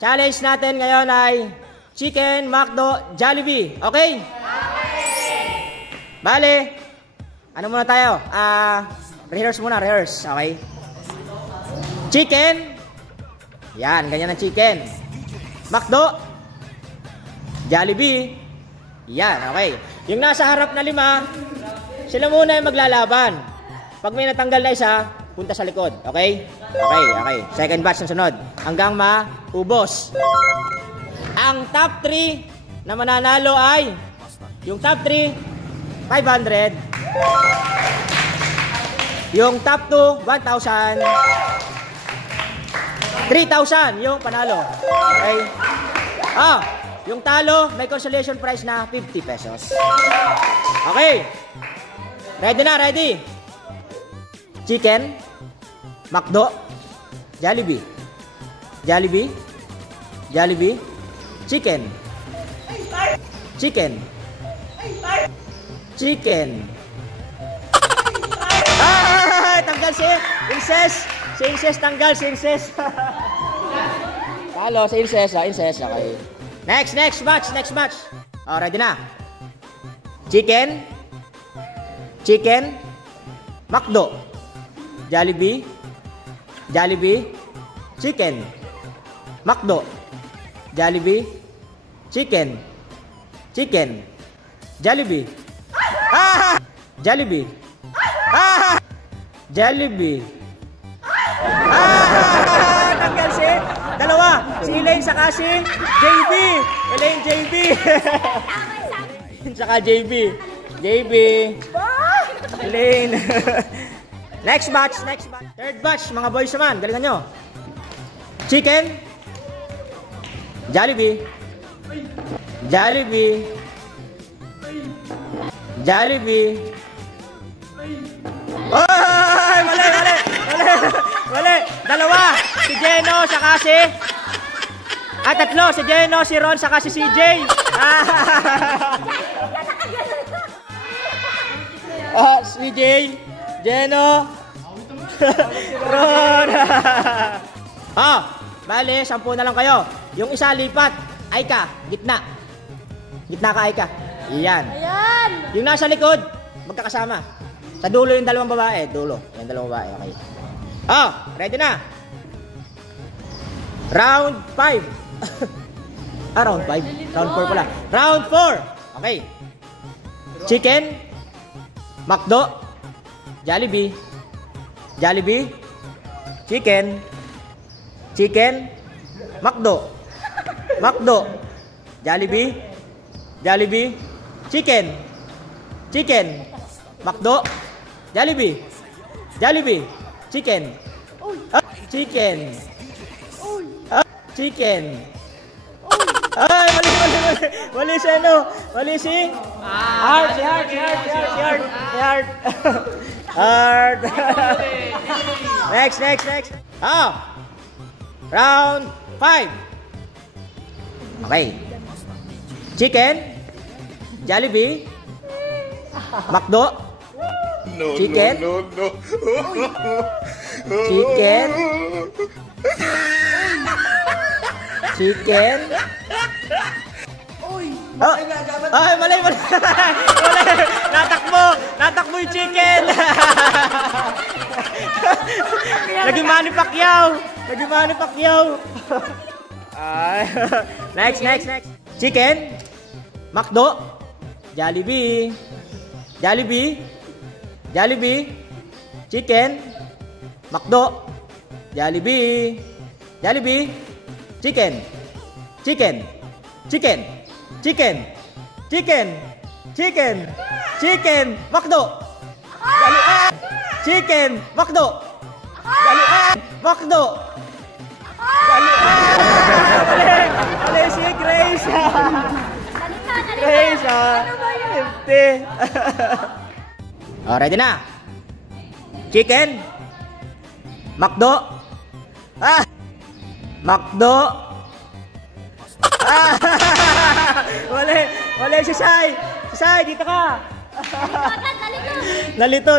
challenge natin ngayon ay Chicken, McDo, Jollibee. Okay? Bale, ano muna tayo? Rehearse muna, rehearse. Okay? Chicken. Yan, ganyan ang chicken. McDo. Jollibee. Yan, okay. Yung nasa harap na 5, sila muna yung maglalaban. Pag may natanggal na isa, punta sa likod. Okay? Okay. Second batch na sunod. Hanggang maubos. Ang top 3 na mananalo ay, yung top 3, 500. Yung top 2, 1,000. 3,000 yung panalo. Okay? Yung talo, may consolation prize na 50 pesos. Okay. Ready na, ready? Chicken, McDo, Jollibee. Jollibee. Jollibee. Chicken. Chicken. Chicken. Tanggal si Inces. Si Inces tanggal, si Inces. Talo, si Inces. Inces, okay. Next batch. Ready na. Chicken. Chicken. McDo. Jollibee. Jollibee. Chicken. McDo. Jollibee. Chicken. Chicken. Jollibee. Jollibee. Jollibee. Tanggal si dalawa. Si Elaine saka si JB. Elaine, JB. Saka JB. JB. Elaine. Next batch. Third batch, mga boys naman. Galingan nyo. Chicken. Jollibee. Jollibee. Jollibee. Oy! Mali! Dalawa! Si Jeno, saka si... tatlo! Si Jeno, si Ron, saka si CJ! CJ, Jeno, Ron! Bale, 10 na lang kayo. Yung isa lipat, Aika, gitna. Gitna ka, Aika. Iyan. Ayan! Yung nasa likod, magkakasama. Sa dulo yung dalawang babae. Dulo. Yung dalawang babae. Okay. Ready na. Round 5. Round 5? Round 4 pala. Round 4. Okay. Chicken. McDo. Jollibee. Jollibee. Chicken. Chicken. McDo. McDo. Jollibee. Jollibee. Chicken. Chicken. McDo. Jollibee. Jollibee. Chicken. Chicken. Chicken. Mali si ano? Mali si Heart. Heart. Next. Round 5. Okay. Chicken. Jollibee. McDo. Chicken. Chicken. Chicken. Mali. Natakbo yung chicken. Naging Manny Pacquiao. Next. Chicken. McDo. Jollibee. Chicken. McDo. Jollibee. Chicken. McDo. Chicken. McDo. McDo. Mali si Grace. Grace, 50. Ready na. Chicken. McDo. McDo. Mali si Sai. Dito ka. Nalito.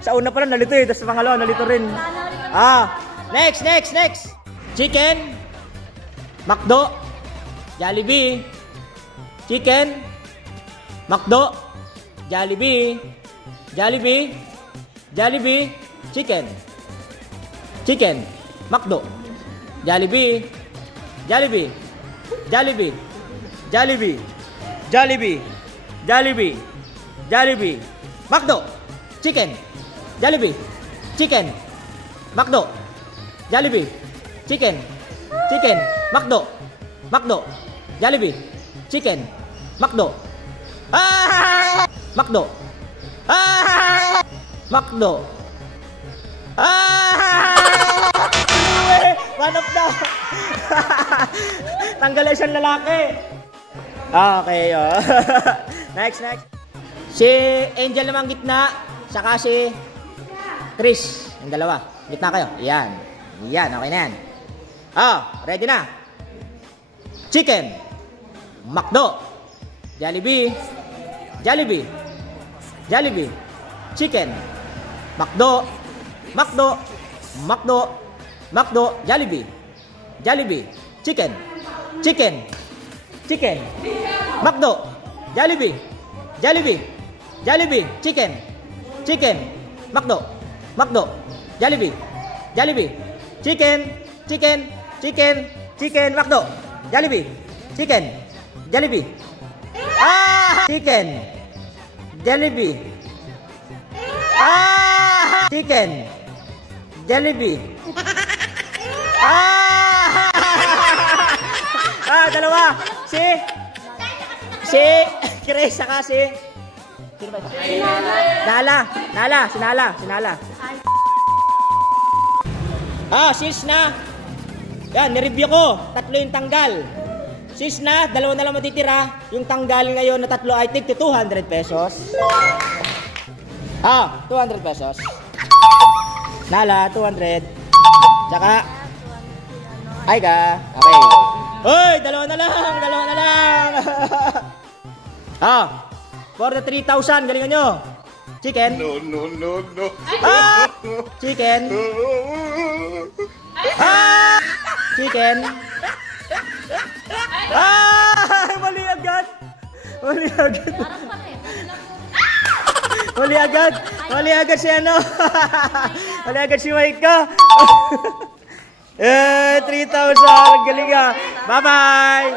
Sa una pa lang nalito tapos sa pangalawa nalito rin. Next. Chicken. McDo, Jollibee, Chicken, McDo, Jollibee, Jollibee, Jollibee, Chicken, Chicken, McDo, Jollibee, Jollibee, Jollibee, Jollibee, Jollibee, Jollibee, Jollibee, McDo, Chicken, Jollibee, Chicken, McDo, Jollibee, Chicken, Chicken, McDo, McDo, Jollibee, Chicken, McDo, McDo, McDo, one of the tanggal isang lalaki. Okay, oh. Next. Si Angel naman gitna, saka si Chris, yung dalawa. Gitna kayo. Yan, okay na yan. Ready na. Chicken, McDo, Jollibee, Jollibee, Jollibee, Chicken, McDo, McDo, McDo, McDo, Jollibee, Jollibee, Chicken, Chicken, Chicken, McDo, Jollibee, Jollibee, Jollibee, Chicken, Chicken, McDo, McDo, Jollibee, Jollibee, Chicken, Chicken, Chicken, Chicken, McDo, Jollibee, Chicken, Jollibee, Chicken, Jollibee, Chicken, Jollibee, dalawa, si Chris, saka si Nala. Sis na. Yan, nireview ko. 3 yung tanggal. Sis na, 2 na lang matitira. Yung tanggal ngayon na 3 ay tig 200 pesos. 200 pesos. Nala, 200. Tsaka, ay ka. Okay. Hoy, 2 na lang. For the 3,000, galingan nyo. Chicken. No. Chicken. Chicken. Mali agad. Mali agad si ano. Mali agad si Maika. 3,000. Galing ka. Bye-bye.